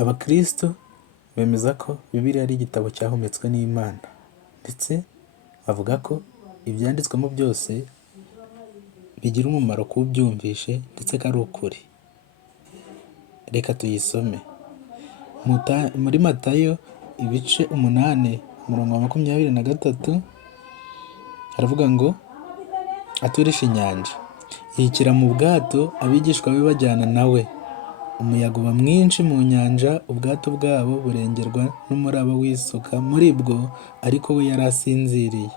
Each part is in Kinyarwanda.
Abakristo bemeza ko Bibiliya ari igitabo cyahumetswe n'Imana ndetse bavuga ko ibyanditswemo byose bigira umumaro kuwubyumvishe ndetse ko ari ukuri. Reka tuyisome. Muri Matayo ibice 8 umurongo wa 23 haravuga ngo aturisha inyanja, yikira mu bwato abigishwa be bajyana nawe. Umuyaga uba mwinshi mu nyanja, ubwato bwabo burengerwa n'umuraba w'isuka muri bwo, ariko we yari asinziriye.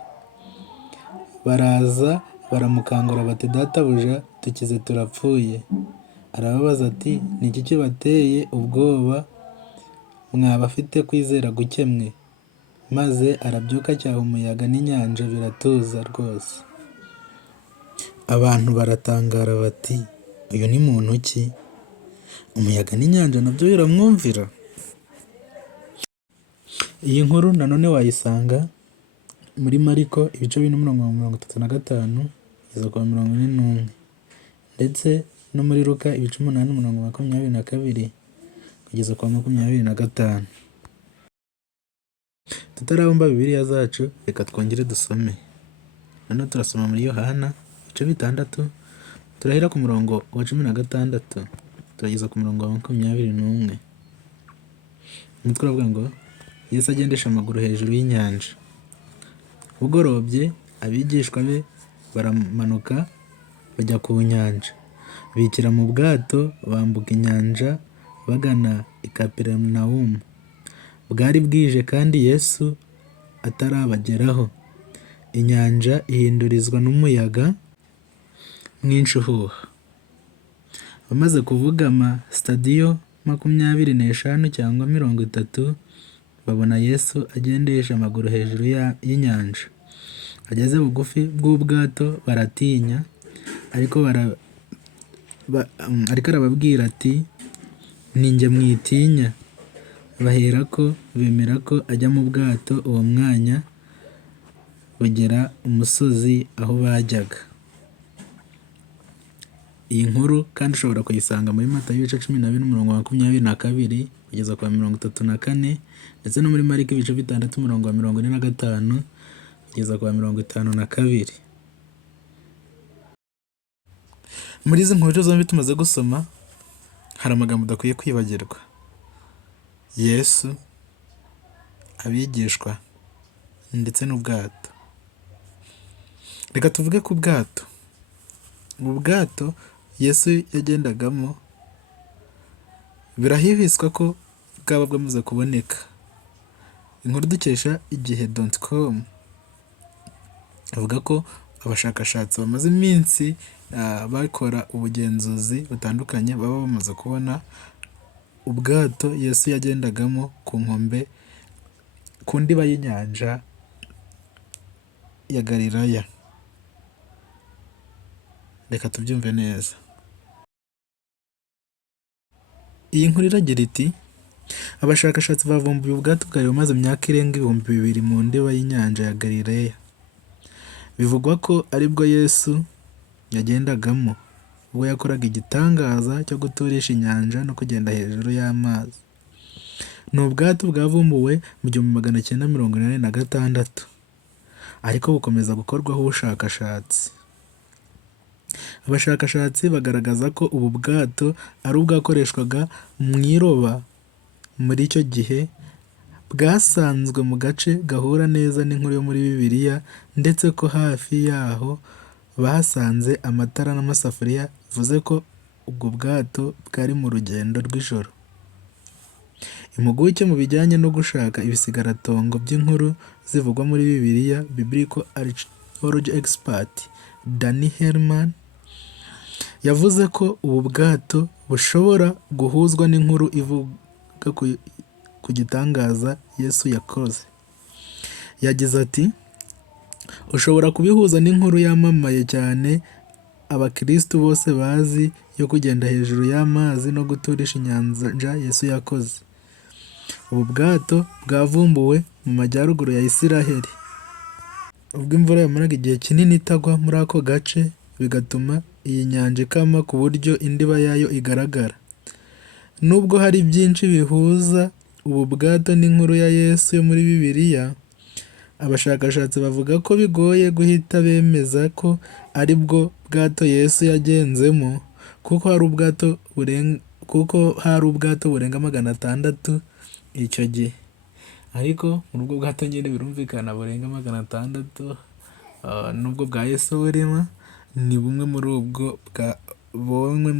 Baraza baramukangura bati, databuja, dukize turapfuye. Arababaza ati, ni iki kibateye ubwoba, mwaba afite kwizera guke mwe? Maze arabyuka acyaha umuyaga n'inyanja, biratuza rwose. Abantu baratangara bati, uyu ni muntu ki? Umuyaga n'inyanja nabyo biramwumvira? Iyi nkuru nanone wayisanga muri Mariko ibice 4:35 kugeza ku 41, ndetse no muri Luka ibice 8:22 kugeza ku 25. Tutarabumba Bibiliya zacu, reka twongere dusome. Noneho turasoma muri Yohana ibice 6, turahera ku murongo wa 16 turageza ku murongo wa 21. Umutwe uravuga ngo Yesu agendesha amaguru hejuru y'inyanja. Bugorobye abigishwa be baramanuka bajya ku nyanja, bikira mu bwato bambuka inyanja bagana i Kaperinawumu. Bwari bwije kandi Yesu atarabageraho. Inyanja ihindurizwa n'umuyaga mwinshi uhuha. Bamaze kuvugama stadiyo 25 cyangwa 30, babona Yesu agendesha amaguru hejuru y'inyanja. Ageze bugufi bw'ubwato baratinya, ariko arababwira ati, ni njye mwitinya. Baherako bemera ko ajya mu bwato. Uwo mwanya bugera umusozi aho bajyaga. Iyi nkuru kandi ushobora kuyisanga muri Matayo ibice 12 umurongo wa 22 kugeza ku 34, ndetse no muri Mariko ibice 6 umurongo wa 45 kugeza ku 52. Muri izi nkuru zombi tumaze gusoma, hari amagambo udakwiye kwibagirwa: Yesu, abigishwa ndetse n'ubwato. Reka tuvuge ku bwato. Ubu bwato Yesu yagendagamo birahibiswa ko bwaba bwamaze kuboneka. Inkuru dukesha igihe.com avuga ko abashakashatsi bamaze iminsi bakora ubugenzuzi butandukanye baba bamaze kubona ubwato Yesu yagendagamo ku nkombe, ku ndiba y'inyanja ya Galilaya. Reka tubyumve neza. Iyi nkuru iragira iti, abashakashatsi bavumbuye ubwato bwari bumaze imyaka irenga 2000 mu ndiba y'inyanja ya Galilaya. Bivugwa ko aribwo Yesu yagendagamo ubwo yakoraga igitangaza cyo guturisha inyanja no kugenda hejuru y'amazi. Ni ubwato bwavumbuwe mu 1986, ariko bukomeza gukorwaho ubushakashatsi. Abashakashatsi bagaragaza ko ubu bwato ari ubwakoreshwaga mu iroba muri icyo gihe, bwasanzwe mu gace gahura neza n'inkuru yo muri Bibiliya, ndetse ko hafi yaho bahasanze amatara n'amasafuriya, bivuze ko ubwo bwato bwari mu rugendo rw'ijoro. Impuguke mu bijyanye no gushaka ibisigaratongo by'inkuru zivugwa muri Bibiliya, Biblical Archaeology Expert Danny Herman, yavuze ko ubu bwato bushobora guhuzwa n'inkuru ivuga ku gitangaza Yesu yakoze. Yagize ati, ushobora kubihuza n'inkuru yamamaye cyane abakristo bose bazi yo kugenda hejuru y'amazi no guturisha inyanja Yesu yakoze. Ubu bwato bwavumbuwe mu majyaruguru ya Isiraheli ubwo imvura yamaraga igihe kinini itagwa muri ako gace, bigatuma iyi nyanja ikama ku buryo indiba yayo igaragara. Nubwo hari byinshi bihuza ubu bwato n'inkuru ya Yesu yo muri Bibiliya, abashakashatsi bavuga ko bigoye guhita bemeza ko ari bwo bwato Yesu yagenzemo, kuko hari ubwato burenga 600 icyo gihe. Ariko muri ubwo bwato nyine birumvikana burenga 600, nubwo bwa Yesu burimo, ni bumwe muri ubwo bwabonywe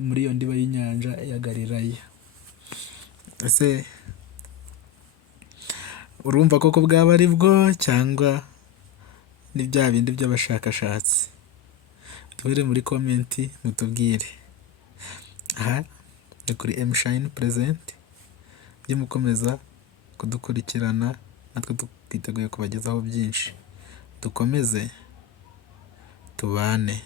muri iyo ndiba y'inyanja ya Galilaya. Ese urumva koko bwaba ari bwo cyangwa ni bya bindi by'abashakashatsi? Tubere muri komenti mutubwire. Aha ni kuri M-Shine Present, mujye mukomeza kudukurikirana, natwe twiteguye kubagezaho byinshi. Dukomeze tubane.